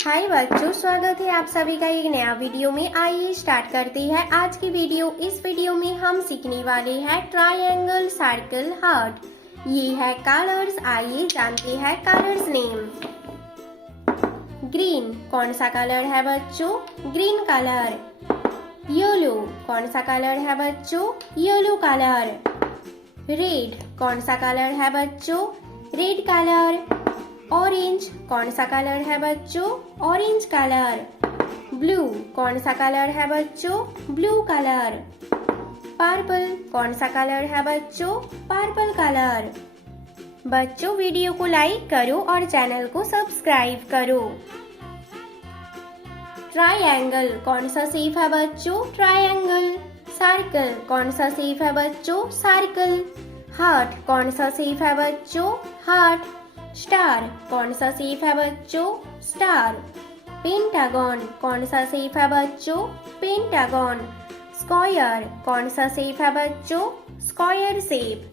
हाय बच्चों, स्वागत है आप सभी का एक नया वीडियो में। आइए स्टार्ट करते हैं आज की वीडियो। इस वीडियो में हम सीखने वाले हैं ट्रायंगल, सर्कल, हार्ट। ये है कलर्स। आइए जानते हैं कलर्स नेम। ग्रीन कौन सा कलर है बच्चों? Green colour. येलो कौन सा कलर है बच्चों? Yellow colour. रेड कौन सा कलर है बच्चों? Red colour. ऑरेंज कौन सा कलर है बच्चों? Orange colour. ब्लू कौन सा कलर है बच्चों? Blue colour. पर्पल कौन सा कलर है बच्चों? Purple colour. बच्चों वीडियो को लाइक करो और चैनल को सब्सक्राइब करो। ट्रायंगल कौन सा शेप है बच्चों? ट्रायंगल। सर्कल कौन सा शेप है बच्चों? सर्कल। हार्ट कौन सा शेप है बच्चों? हार्ट। स्टार कौन सा शेप है बच्चों? स्टार। पेंटागन कौन सा शेप है बच्चों? पेंटागन। स्क्वायर कौन सा शेप है बच्चों? Square shape.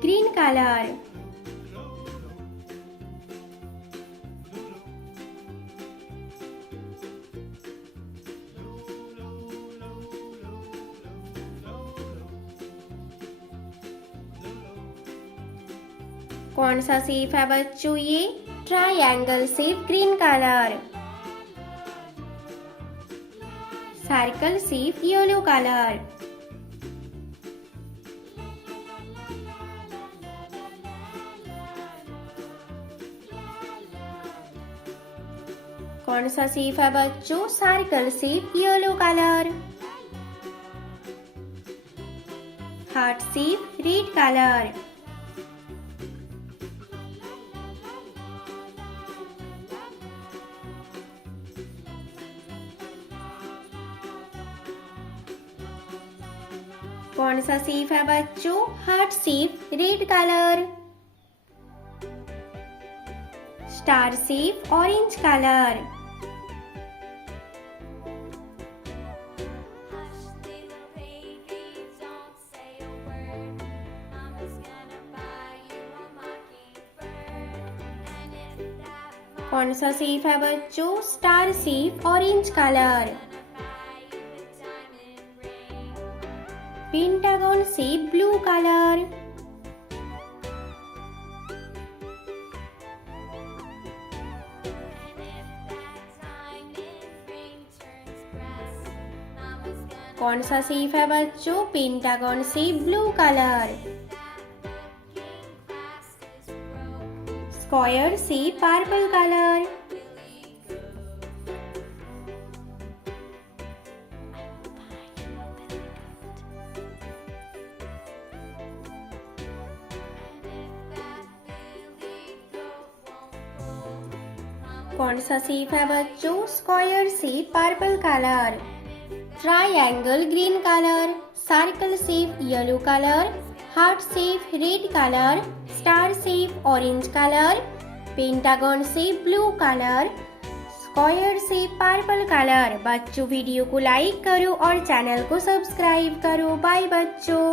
Green colour. कौन सा शेप है बच्चों? ये triangle shape, green colour. Circle shape, yellow colour. कौन सा शेप है बच्चों? Circle shape, yellow colour. Heart shape, red colour. कौन सा शेप है बच्चों? Heart shape, red colour. Star shape, orange colour. कौन सा शेप है बच्चों? Star shape, orange colour. Pentagon shape, blue colour. कौन सा शेप है बच्चों? Pentagon shape, blue colour. Square shape, purple colour. कौन सा शेप है बच्चों? Square shape, purple colour. Triangle, green colour. Circle shape, yellow colour. Heart shape, red colour. Star shape, orange colour. Pentagon shape, blue colour. Square shape, purple colour. बच्चों video को like करो और channel को subscribe करो। Bye बच्चों।